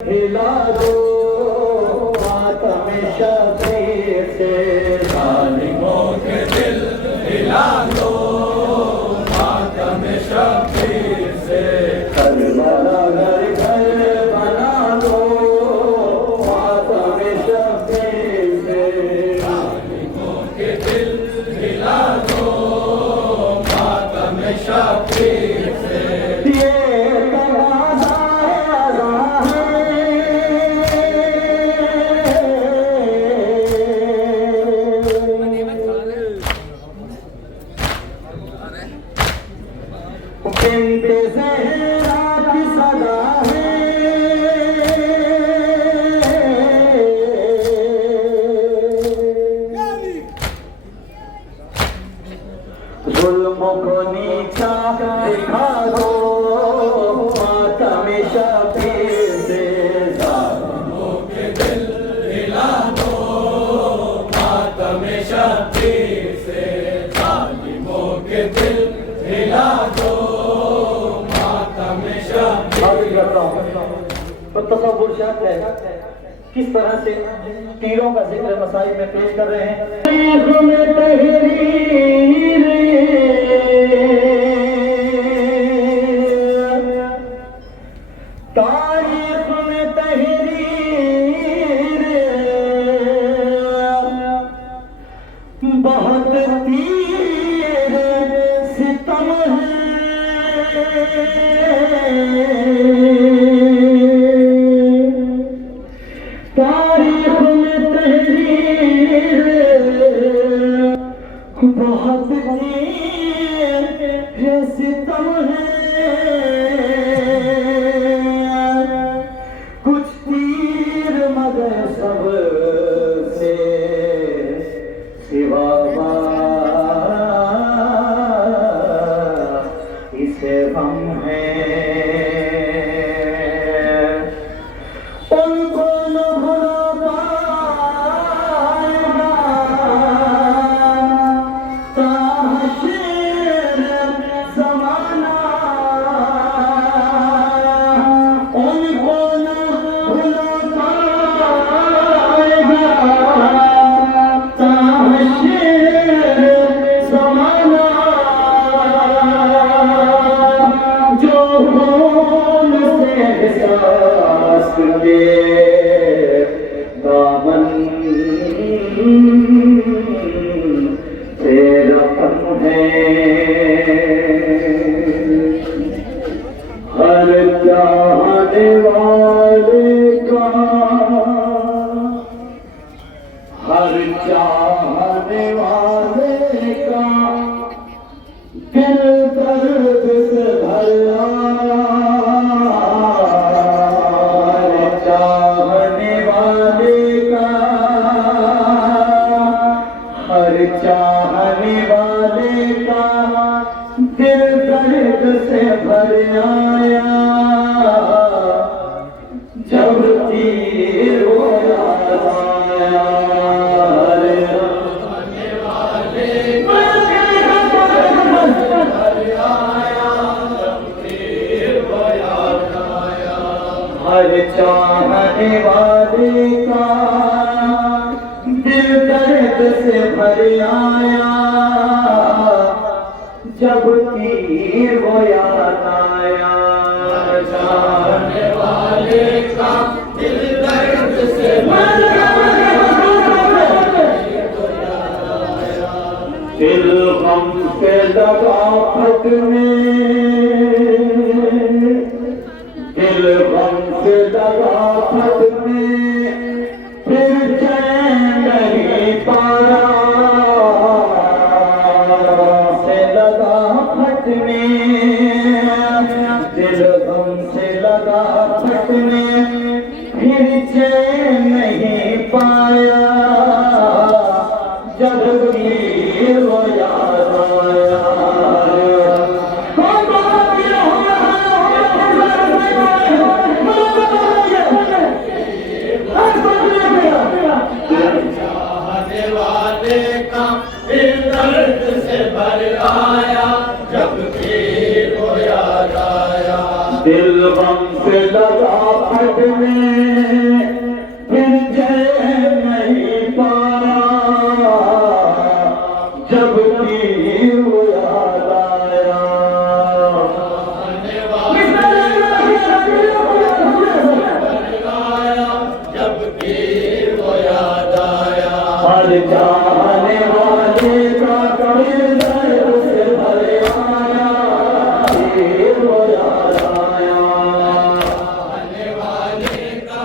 हिला दो मातम शबीर से, जालिमों के दिल हिला दो मातम शबीर से, करबला घर घर बना दो मातम शबीर से, जालिमों के दिल हिला दो मातम शबीर से। बिंदे ज़हरा की सदा है, जुल्म को नीचा दिखा दो मातम शबीर से, जालिमों के दिल हिला दो मातम शबीर से, जालिमों के दिल हिला दो। तो तसव्वुर शर्त है, किस तरह से तीरों का जिक्र मसाइल में पेश कर रहे हैं। तारीख में तहरीर, तारीख में तहरीर, बहुत तीर सितम है, तारीख में तहरीर बहुत तीर सितम है, कुछ तीर मगर सब से सिवा इसे हम है, उनको न भुला पाएगा ताहशीर ज़माना, उनको न भुला पाएगा ताहशीर ज़माना, जो खून से एहसास के दामन से रकम है, हर चाहने वाले का, हर चाहने वाले का दिल दर्द से भरा, हर चाहने वाले का, हर चाहने वाले का दिल दर्द से भर आया, जब तीर हो आया, हर चाहने वाले का दिल दर्द से भर आया, जब तीर वो याद आया, चाहने वाले का दिल दर्द से भर आया, दिल गम से लगा फट में, दिल गम से लगा फट में, फिर चैन नहीं पाया, से लगा फट में, दिल गम से लगा फट में, फिर चैन नहीं पाया, जब तीर वो याद आया, दिल गम से लगा फटने फिर चैन नहीं पाया जब तीर वो याद आया। जब तीर वो याद आया हर जाने वाले का हृदय से भरे आया तीर वो याद आया। जाने वाले का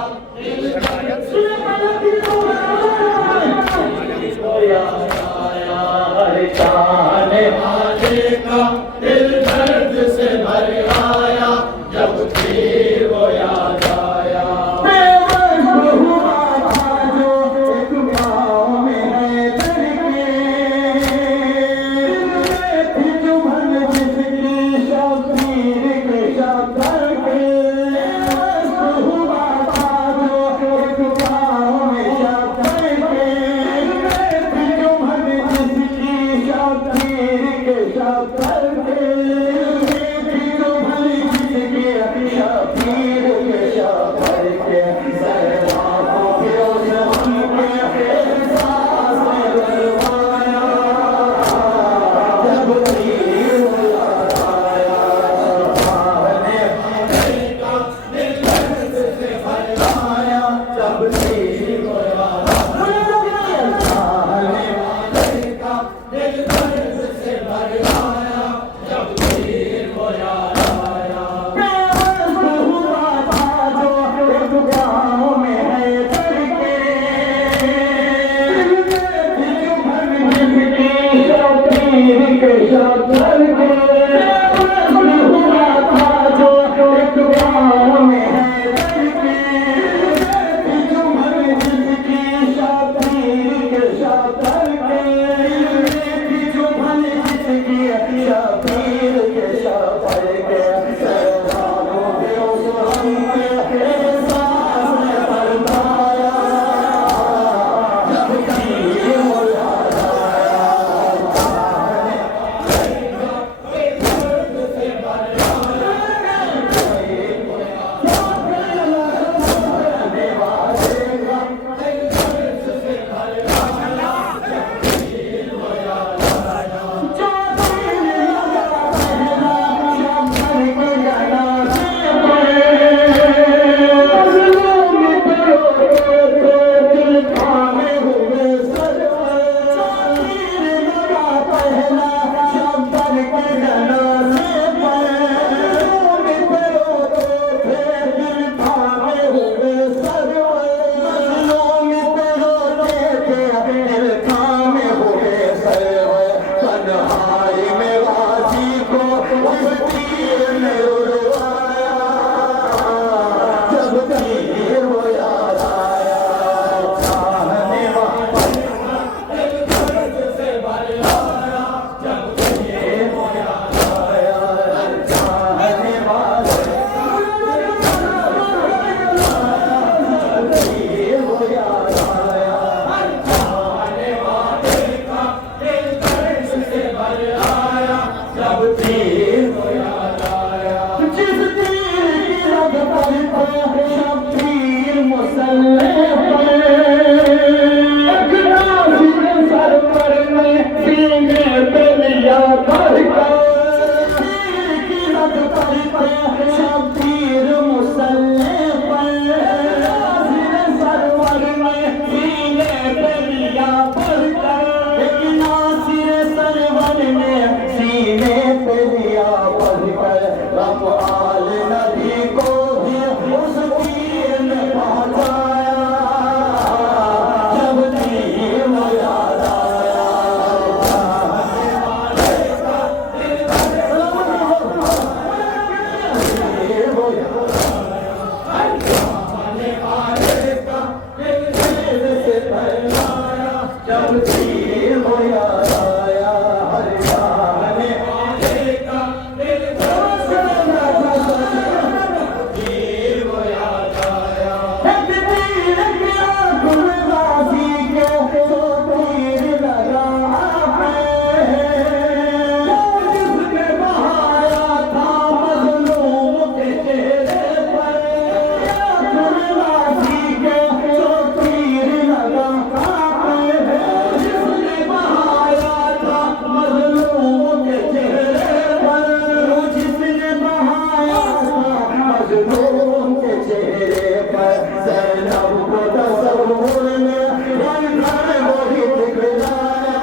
ज़ैनब को तसव्वुर में बनकर वही दिखलाया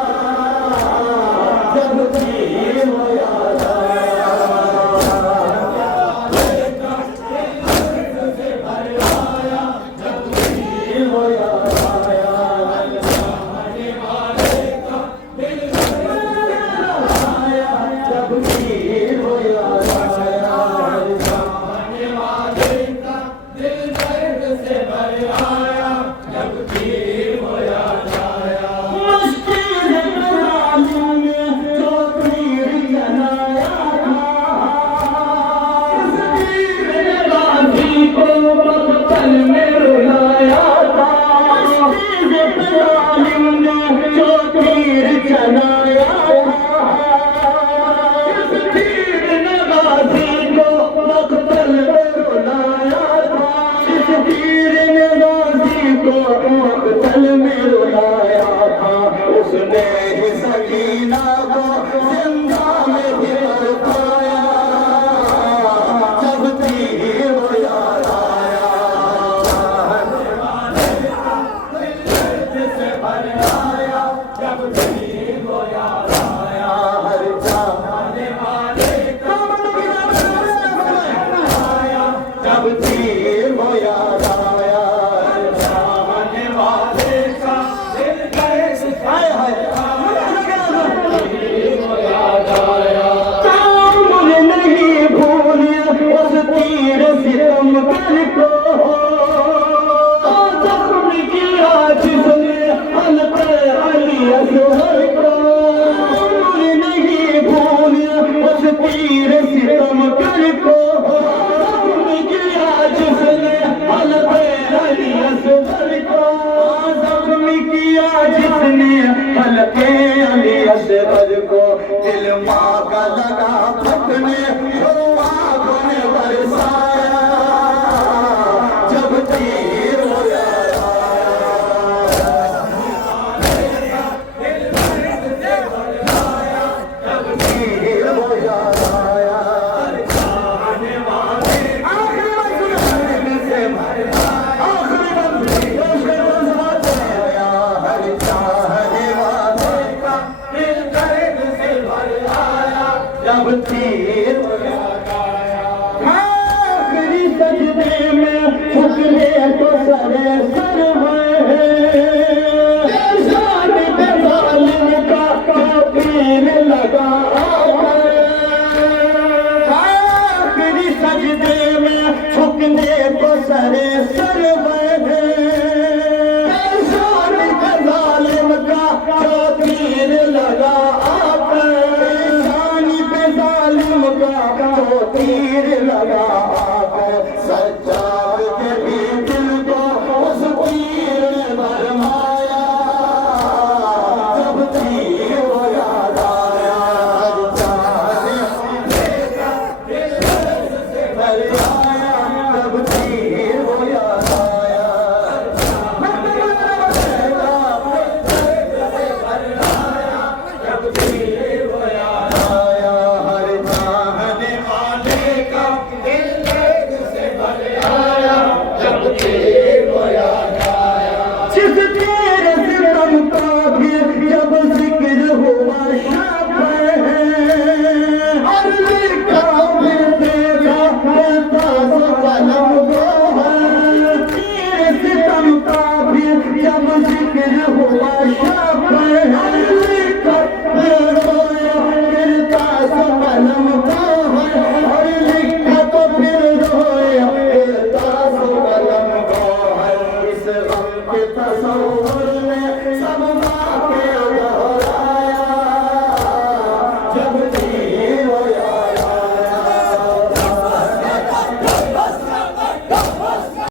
जब पीर वो याद आया वो याद आया जब पीर वो याद को दिल